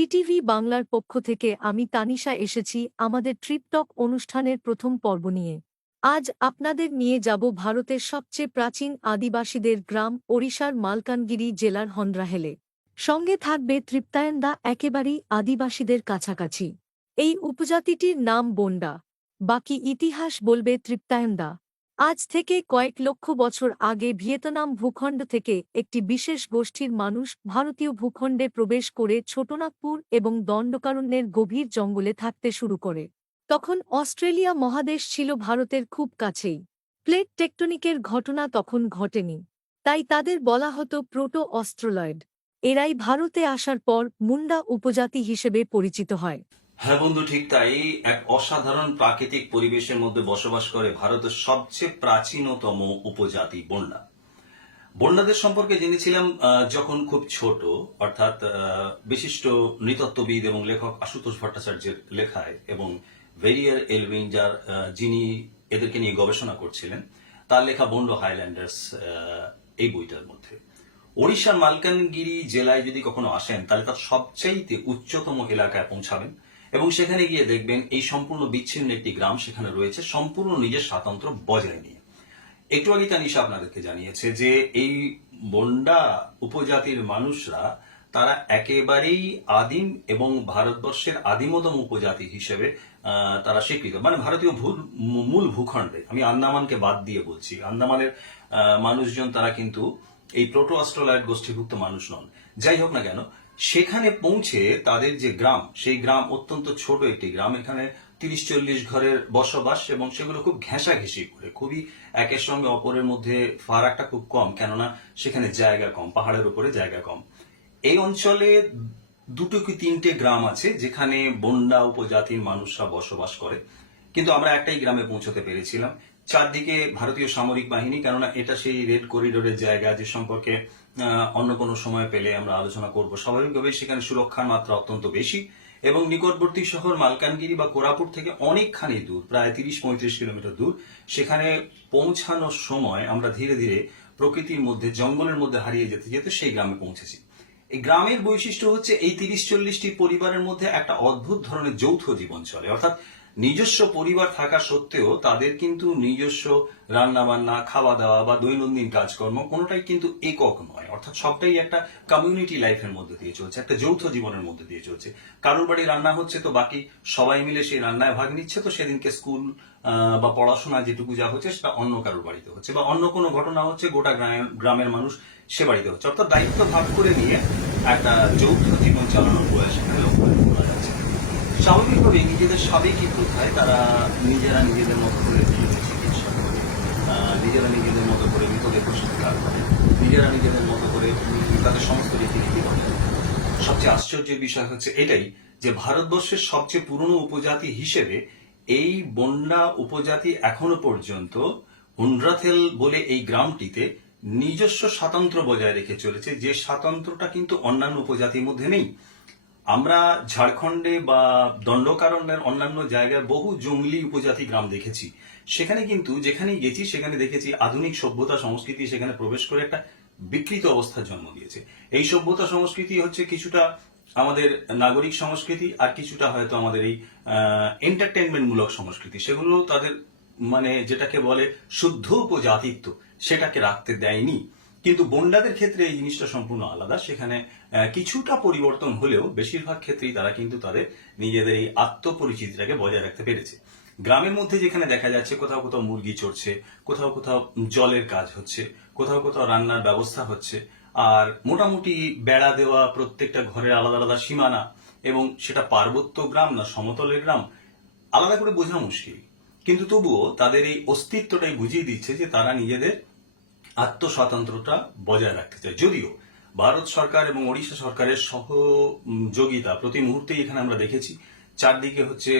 TTV বাংলার পক্ষ থেকে আমি তানিশা এসেছি আমাদের ট্রিপটক অনুষ্ঠানের প্রথম পর্ব নিয়ে। আজ আপনাদের নিয়ে যাব ভারতের সবচেয়ে প্রাচীন আদিবাসীদের গ্রাম ওড়িশার মালকানগিরি জেলার হন্দ্রাহেলে। সঙ্গে থাকবে তৃপ্তায়নদা, একেবারেই আদিবাসীদের কাছাকাছি। এই উপজাতিটির নাম বন্ডা। বাকি ইতিহাস বলবে তৃপ্তায়নদা। আজ থেকে কয়েক লক্ষ বছর আগে ভিয়েতনাম ভূখণ্ড থেকে একটি বিশেষ গোষ্ঠীর মানুষ ভারতীয় ভূখণ্ডে প্রবেশ করে ছোটনাগপুর এবং দণ্ডকারণ্যের গভীর জঙ্গলে থাকতে শুরু করে। তখন অস্ট্রেলিয়া মহাদেশ ছিল ভারতের খুব কাছেই। প্লেট টেকটনিকের ঘটনা তখন ঘটেনি, তাই তাদের বলা হতো প্রোটো অস্ট্রোলয়েড। এরাই ভারতে আসার পর মুন্ডা উপজাতি হিসেবে পরিচিত হয়। হ্যাঁ বন্ধু, ঠিক তাই। এক অসাধারণ প্রাকৃতিক পরিবেশের মধ্যে বসবাস করে ভারতের সবচেয়ে প্রাচীনতম উপজাতি বন্ডা। বন্ডাদের সম্পর্কে জেনেছিলাম যখন খুব ছোট, অর্থাৎ বিশিষ্ট নৃতত্ত্ববিদ এবং লেখক আশুতোষ ভট্টাচার্যের লেখায় এবং ভেরিয়ার এলভিন, যিনি এদেরকে নিয়ে গবেষণা করছিলেন, তার লেখা বন্ড হাইল্যান্ডার্স এই বইটার মধ্যে। ওড়িশার মালকানগিরি জেলায় যদি কখনো আসেন তাহলে তার সবচাইতে উচ্চতম এলাকায় পৌঁছাবেন এবং সেখানে গিয়ে দেখবেন এই সম্পূর্ণ বিচ্ছিন্ন একটি গ্রাম সেখানে রয়েছে, সম্পূর্ণ নিজের স্বাতন্ত্র্য বজায় নিয়ে। একটু আগে তানিশা আপনাদেরকে জানিয়েছে যে এই বন্ডা উপজাতির মানুষরা তারা একেবারেই আদিম এবং ভারতবর্ষের আদিমতম উপজাতি হিসেবে তারা স্বীকৃত, মানে ভারতীয় মূল ভূখণ্ডে, আমি আন্দামানকে বাদ দিয়ে বলছি, আন্দামানের মানুষজন তারা কিন্তু এই প্রোটো অস্ট্রোলয়েড গোষ্ঠীভুক্ত মানুষ নন। যাই হোক না কেন, সেখানে পৌঁছে তাদের যে গ্রাম, সেই গ্রাম অত্যন্ত ছোট একটি গ্রাম। এখানে 30-40 ঘরের বসবাস এবং সেগুলো খুব ঘেঁষাঘেঁষি করে, খুবই একের সঙ্গে অপরের মধ্যে ফারাকটা খুব কম, কেননা সেখানে জায়গা কম, পাহাড়ের উপরে জায়গা কম। এই অঞ্চলে দুটো কি তিনটে গ্রাম আছে যেখানে বন্ডা উপজাতির মানুষরা বসবাস করে, কিন্তু আমরা একটাই গ্রামে পৌঁছতে পেরেছিলাম। চারদিকে ভারতীয় সামরিক বাহিনী, কেননা এটা সেই রেড করিডোরের জায়গা যে সম্পর্কে অন্য কোনো সময় পেলে আমরা আলোচনা করব। স্বাভাবিকভাবেই সেখানে সুরক্ষার মাত্রা অত্যন্ত বেশি এবং নিকটবর্তী শহর মালকানগিরি বা কোরাপুট থেকে অনেকখানি দূর, প্রায় 30-35 কিলোমিটার দূর। সেখানে পৌঁছানোর সময় আমরা ধীরে ধীরে প্রকৃতির মধ্যে, জঙ্গলের মধ্যে হারিয়ে যেতে যেতে সেই গ্রামে পৌঁছেছি। এই গ্রামের বৈশিষ্ট্য হচ্ছে এই 30-40টি পরিবারের মধ্যে একটা অদ্ভুত ধরনের যৌথ জীবন চলে, অর্থাৎ নিজস্ব পরিবার থাকা সত্ত্বেও তাদের কিন্তু নিজস্ব রান্না বান্না, খাওয়া দাওয়া বা দৈনন্দিন কাজকর্ম কোনোটাই কিন্তু একক নয়, অর্থাৎ সবটাই একটা কমিউনিটি লাইফের মধ্যে দিয়ে চলছে, একটা যৌথ জীবনের মধ্যে দিয়ে চলছে। কারোর বাড়ি রান্না হচ্ছে তো বাকি সবাই মিলে সেই রান্নায় ভাগ নিচ্ছে, তো সেদিনকে স্কুল বা পড়াশোনা যেটুকু যা হচ্ছে সেটা অন্য কারোর বাড়িতে হচ্ছে, বা অন্য কোনো ঘটনা হচ্ছে গোটা গ্রামের মানুষ সে বাড়িতে হচ্ছে, অর্থাৎ দায়িত্ব ভাগ করে নিয়ে একটা যৌথ জীবন চালানোর বয়স সেখানে লক্ষ্য করা যাচ্ছে। স্বাভাবিকভাবেই নিজেদের সাবেকি প্রথায় তারা নিজেরা নিজেদের মতো করে নিজেদের চিকিৎসা করে, নিজেরা নিজেদের মতো করে মৃতদেহ সৎকার করে, নিজেরা নিজেদের মতো করে তাদের সমস্ত রীতিনীতি বজায় রাখে। সবচেয়ে আশ্চর্যের বিষয় হচ্ছে এটাই যে ভারতবর্ষের সবচেয়ে পুরনো উপজাতি হিসেবে এই বন্ডা উপজাতি এখনো পর্যন্ত হুন্ড্রাথেল বলে এই গ্রামটিতে নিজস্ব স্বাতন্ত্র্য বজায় রেখে চলেছে, যে স্বাতন্ত্র্যটা কিন্তু অন্যান্য উপজাতির মধ্যে নেই। আমরা ঝাড়খণ্ডে বা দণ্ডকারণ্যের অন্যান্য জায়গায় বহু জঙ্গলি উপজাতি গ্রাম দেখেছি, সেখানে কিন্তু যেখানেই গেছি সেখানে দেখেছি আধুনিক সভ্যতা সংস্কৃতি সেখানে প্রবেশ করে একটা বিকৃত অবস্থার জন্ম দিয়েছে। এই সভ্যতা সংস্কৃতি হচ্ছে কিছুটা আমাদের নাগরিক সংস্কৃতি, আর কিছুটা হয়তো আমাদের এই এন্টারটেনমেন্ট মূলক সংস্কৃতি, সেগুলো তাদের মানে যেটাকে বলে শুদ্ধ উপজাতিত্ব সেটাকে রাখতে দেয়নি। কিন্তু বন্ডাদের ক্ষেত্রে এই জিনিসটা সম্পূর্ণ আলাদা। সেখানে কিছুটা পরিবর্তন হলেও বেশিরভাগ ক্ষেত্রেই তারা কিন্তু তাদের নিজেদের এই আত্মপরিচিতিটাকে বজায় রাখতে পেরেছে। গ্রামের মধ্যে যেখানে দেখা যাচ্ছে কোথাও কোথাও মুরগি চড়ছে, কোথাও কোথাও জলের কাজ হচ্ছে, কোথাও কোথাও রান্নার ব্যবস্থা হচ্ছে, আর মোটামুটি বেড়া দেওয়া প্রত্যেকটা ঘরের আলাদা আলাদা সীমানা, এবং সেটা পার্বত্য গ্রাম না সমতলের গ্রাম আলাদা করে বোঝা মুশকিল, কিন্তু তবুও তাদের এই অস্তিত্বটাই বুঝিয়ে দিচ্ছে যে তারা নিজেদের আত্মস্বাতন্ত্র্যটা বজায় রাখতে চায়। যদিও ভারত সরকার এবং ওড়িশা সরকারের সহযোগিতা প্রতি মুহূর্তেই এখানে আমরা দেখেছি। চারদিকে হচ্ছে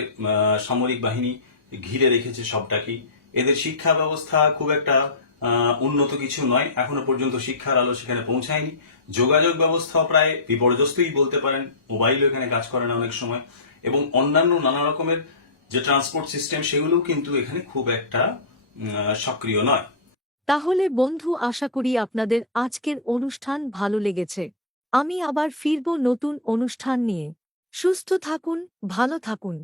সামরিক বাহিনী ঘিরে রেখেছে সবটাকেই। এদের শিক্ষা ব্যবস্থা খুব একটা উন্নত কিছু নয়, এখনো পর্যন্ত শিক্ষার আলো সেখানে পৌঁছায়নি। যোগাযোগ ব্যবস্থাও প্রায় বিপর্যস্তই বলতে পারেন, মোবাইলও এখানে কাজ করে না অনেক সময়, এবং অন্যান্য নানা রকমের যে ট্রান্সপোর্ট সিস্টেম সেগুলোও কিন্তু এখানে খুব একটা সক্রিয় নয়। তাহলে বন্ধু, আশা করি আপনাদের আজকের অনুষ্ঠান ভালো লেগেছে। আমি আবার ফিরব নতুন অনুষ্ঠান নিয়ে। সুস্থ থাকুন, ভালো থাকুন।